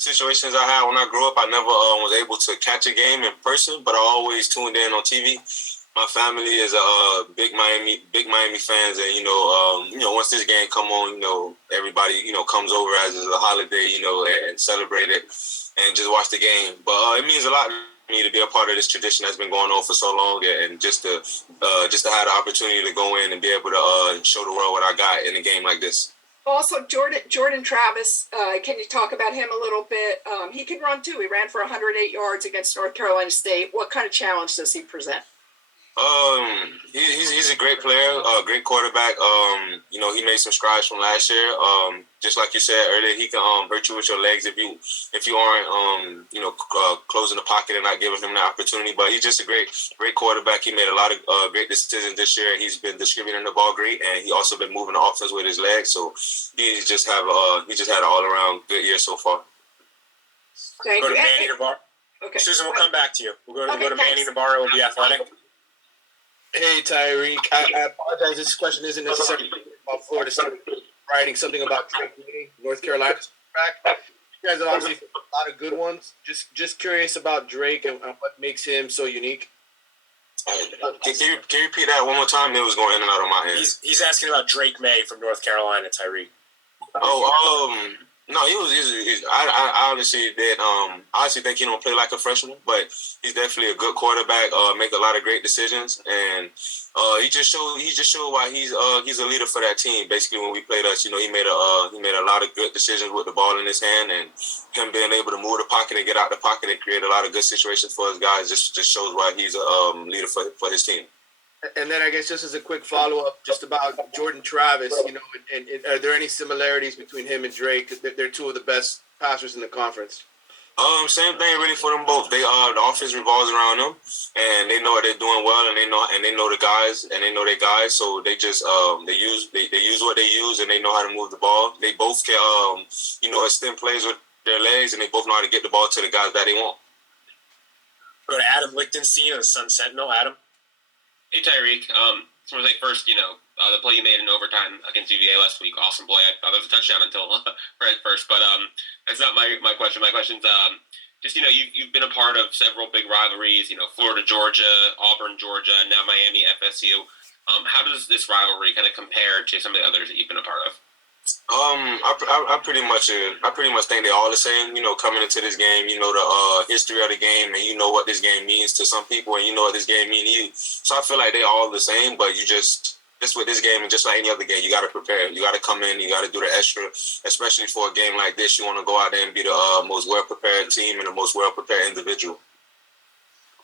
situations I had when I grew up. I never was able to catch a game in person, but I always tuned in on TV. My family is big Miami fans, and once this game come on, everybody comes over as a holiday, and celebrate it and just watch the game. But it means a lot to me to be a part of this tradition that's been going on for so long, and just to have the opportunity to go in and be able to show the world what I got in a game like this. Also, Jordan Travis, can you talk about him a little bit? He can run too. He ran for 108 yards against North Carolina State. What kind of challenge does he present? He's a great player, great quarterback. He made some strides from last year. Just like you said earlier, he can hurt you with your legs if you aren't closing the pocket and not giving him the opportunity. But he's just a great quarterback. He made a lot of great decisions this year. He's been distributing the ball great, and he also been moving the offense with his legs. So he just had an all around good year so far. Thank you. Go to Manny Navarro. Okay. Susan, we'll come back to you. We'll go to Manny Navarro and the Athletic. Hey, Tyrique. I apologize. This question isn't necessarily about Florida State. Writing something about Tyrique Stevenson, North Carolina's quarterback. You guys have obviously a lot of good ones. Just curious about Drake and what makes him so unique. Can you repeat that one more time? It was going in and out of my head. He's asking about Drake May from North Carolina, Tyrique. No, I honestly think he don't play like a freshman, but he's definitely a good quarterback. Make a lot of great decisions, and he just showed why he's a leader for that team. Basically, when we played us, he made a lot of good decisions with the ball in his hand, and him being able to move the pocket and get out the pocket and create a lot of good situations for his guys just shows why he's a leader for his team. And then I guess just as a quick follow-up, just about Jordan Travis, and are there any similarities between him and Drake? Because they're two of the best passers in the conference. Same thing really for them both. They the offense revolves around them, and they know what they're doing well, and they know the guys, and they know their guys. So they just they use what they use, and they know how to move the ball. They both can extend plays with their legs, and they both know how to get the ball to the guys that they want. Go to Adam Lichtenstein of the Sun Sentinel. Adam. Hey, Tyrique. Just want to say first, the play you made in overtime against UVA last week, awesome play. I thought it was a touchdown until right at first, but that's not my question. My question's just, you've been a part of several big rivalries, Florida, Georgia, Auburn, Georgia, and now Miami, FSU. How does this rivalry kind of compare to some of the others that you've been a part of? I pretty much think they're all the same. Coming into this game, the history of the game, and what this game means to some people, and what this game means to you. So I feel like they're all the same, but you just with this game, and just like any other game, you got to prepare. You got to come in, you got to do the extra, especially for a game like this. You want to go out there and be the most well-prepared team and the most well-prepared individual.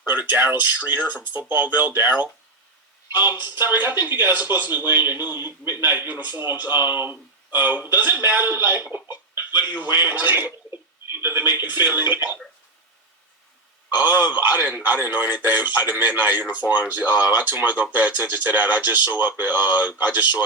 Go to Daryl Streeter from Footballville. Daryl. Tyrique, I think you guys are supposed to be wearing your new midnight uniforms. Does it matter, what are you wearing? Does it make you feel anything? I didn't know anything about the midnight uniforms. I too much don't pay attention to that. I just show up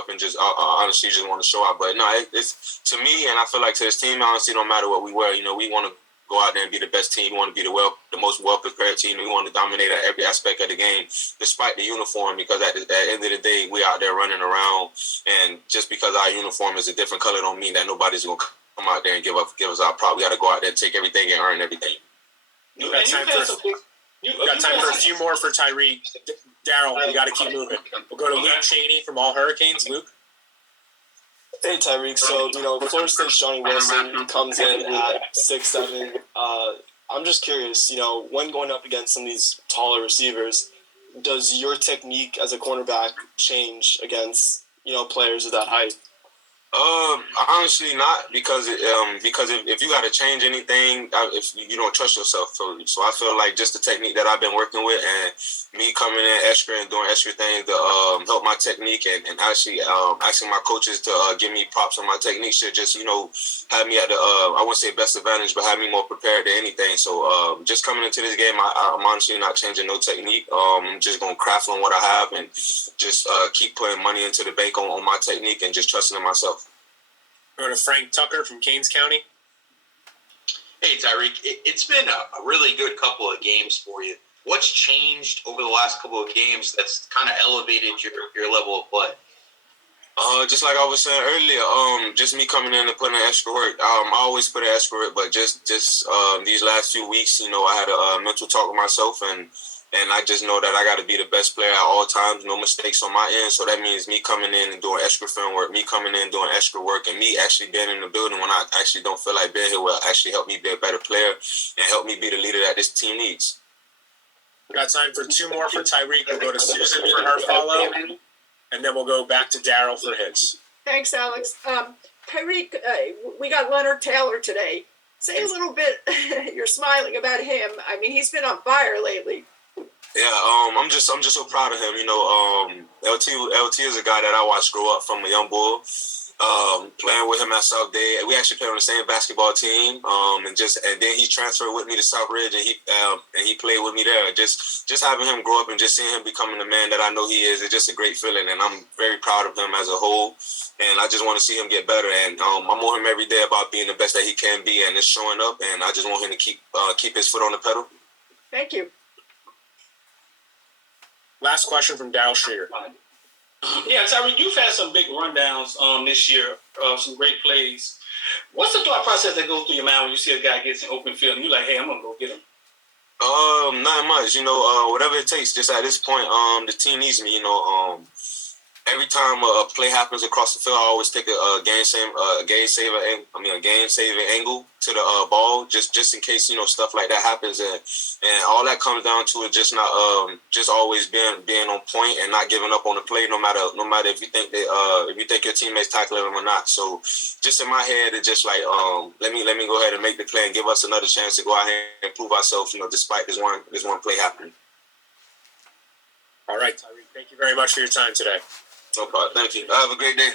and just honestly just want to show up. But no, it's to me, and I feel like to this team, honestly, no matter what we wear, we want to go out there and be the best team. We want to be the most well-prepared team. We want to dominate at every aspect of the game, despite the uniform, because at the end of the day, we're out there running around, and just because our uniform is a different color don't mean that nobody's going to come out there and give us our prop. We got to go out there and take everything and earn everything. We got time for a few more for Tyrique. Daryl, we got to keep moving. We'll go to Luke Cheney from All Hurricanes. Luke? Hey, Tyrique. So, Florida State's Johnny Wilson comes in at 6'7". I'm just curious, when going up against some of these taller receivers, does your technique as a cornerback change against, players of that height? Honestly, not because if you got to change anything, if you don't trust yourself, so I feel like just the technique that I've been working with, and me coming in extra and doing extra things to help my technique, and actually asking my coaches to give me props on my technique should just have me at the I wouldn't say best advantage, but have me more prepared than anything. So just coming into this game, I'm honestly not changing no technique. I'm just gonna craft on what I have and just keep putting money into the bank on my technique and just trusting in myself. Go to Frank Tucker from Keynes County. Hey, Tyrique. It's been a really good couple of games for you. What's changed over the last couple of games that's kind of elevated your level of play? Just like I was saying earlier, just me coming in and putting in extra work. I always put in extra work, but just these last few weeks, I had a mental talk with myself, and I just know that I got to be the best player at all times, no mistakes on my end. So that means me coming in and doing extra film work, me coming in doing extra work, and me actually being in the building when I actually don't feel like being here will actually help me be a better player and help me be the leader that this team needs. We got time for 2 more for Tyrique. We'll go to Susan for her follow, and then we'll go back to Daryl for his. Thanks, Alex. Tyrique, we got Leonard Taylor today. Say a little bit, you're smiling about him. I mean, he's been on fire lately. Yeah, I'm just so proud of him. LT is a guy that I watched grow up from a young bull. Playing with him at South Day, we actually played on the same basketball team. And then he transferred with me to South Ridge, and he played with me there. Just having him grow up and just seeing him becoming the man that I know he is just a great feeling. And I'm very proud of him as a whole. And I just want to see him get better. And I'm on him every day about being the best that he can be, and it's showing up. And I just want him to keep his foot on the pedal. Thank you. Last question from Daryl Streeter. Yeah, Tyrique, you've had some big rundowns this year, some great plays. What's the thought process that goes through your mind when you see a guy gets in open field and you're like, hey, I'm gonna go get him? Not much. Whatever it takes. Just at this point, the team needs me. Every time a play happens across the field, I always take a game saving angle to the ball, just in case stuff like that happens, and all that comes down to it just always being on point and not giving up on the play, no matter if you think your teammates tackling them or not. So just in my head, it's just like let me go ahead and make the play and give us another chance to go out here and prove ourselves, despite this one play happening. All right, Tyrique, thank you very much for your time today. No problem. Thank you. Have a great day.